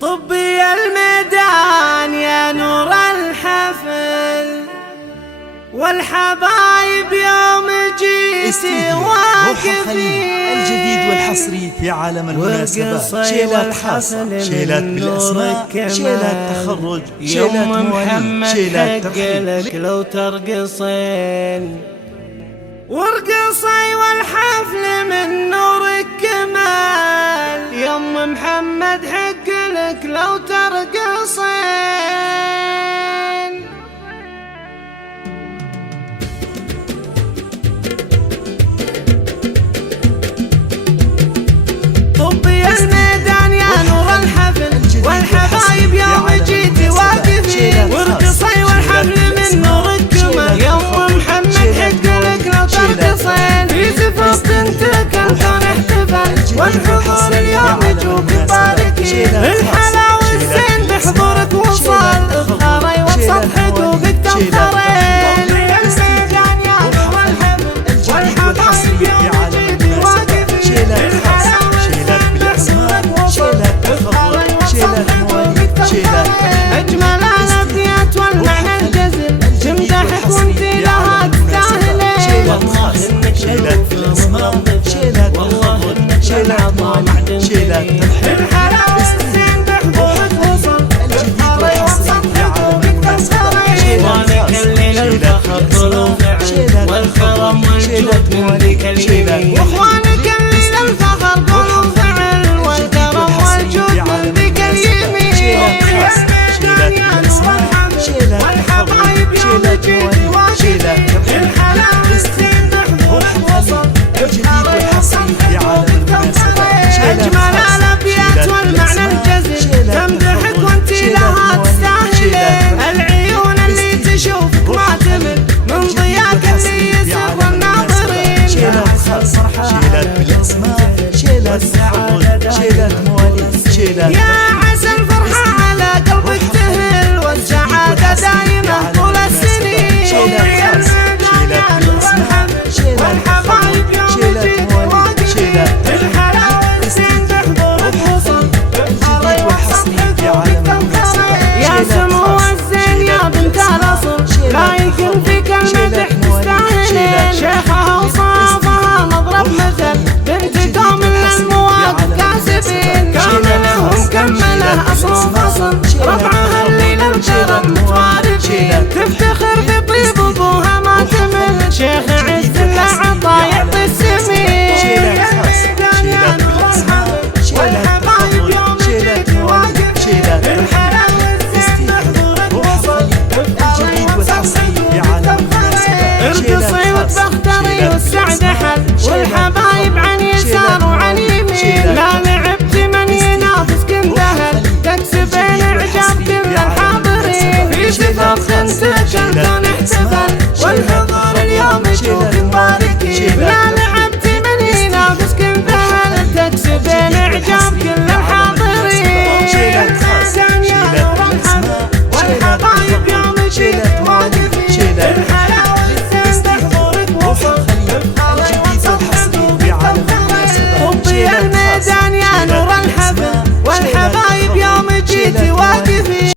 طبي الميدان يا نور الحفل، والحبايب يوم جيتي واقفين. الجديد والحصري في عالم المناسبات، شيلات خاصة، شيلات بالأسماء، شيلات تخرج، شيلات مواليد، شيلات ترحيب. لو ترقصين وارقصي والحفل من نورك كمال، يم محمد حق لك لو ترقصين. طبي الميدان يا نور الحفل، والحبايب يوم جيتي واقفين. وارقصي والحفل من نورك كمال، يم محمد حق لك لو ترقصين. في زفاف بنتك الكون احتفل، والحضور اليوم يجوك مباركين. الحلا والزين بحضورك وصال، افخاري وصل حقوقك تفخرين. طبي الميدان يا نور الحفل، والحبايب يوم جيتي واقفين. شيلات خاصة، شيلات بالأسماء، شيلات تخرج، شيلات مواليد، شيلات ترحيب. أجمل الأبيات والمعنى الجزل، تمدحك وانت لها تستاهلين. شيلات خاصة، شيلات بالأسماء، شيلات تخرج، شيلات مواليد، شيلات ترحيب. الحلا والزين بحضورك وصل، افخاري وصل حقوقك تفخرين. شيلات الليل الفخر طلوع والكرم والجود من ذيك اليمين. واخوانك الليل الفخر قولوا فعل، والكرم والجود من ذيك اليمين. شيلات خاصة، شيلات بالأسماء، شيلات والحبايب يوم شيلات جيتي مواليد، واقفين. شيلات ترحيب. الحلا والزين بحضورك وصل، الجديد والحصري في عالم المناسبات، أجمل الأبيات والمعنى الجزل، تمدحك وانت لها تستاهلين. العيون اللي تشوفك ما تمل، من ضياك اللي يسر الناظرين. شيلات خاصة، شيلات بالأسماء، شيلات تخرج، شيلات مواليد، شيلات يا عسى الفرحة على قلبك تهل، والسعادة دايمة طول السنين. شيلات خاصة، شيلات بالأسماء، شيلات والحبايب تخرج، يوم شيلات جيتي مواليد، واقفين. شيلات الحلا والزين بحضورك وصل، افخاري الجديد وصل والحصري في حقوقك عالم تفخرين. المناسبات، يا شيلات سمو خاصة، الزين يا شيلات بنت الأصل، لا يمكن فيك المدح تستاهلين. شيخها وصافها مضرب مثل، بنتكم من المواقف كاسبين. كاملهم كمله أصل وفصل، ربعها الليل الكرم متوارثين. تفتخر بطيب أبوها ما تمل، شيخ عز الله عطا يعطي السمين. شيلات خاصة، شيلات بالأسماء، شيلات تخرج، شيلات مواليد، شيلات الحلا والزين بحضورك وصل، الجديد والحصري في عالم المناسبات، ارقصي وتبختري والسعد حل، والحبايب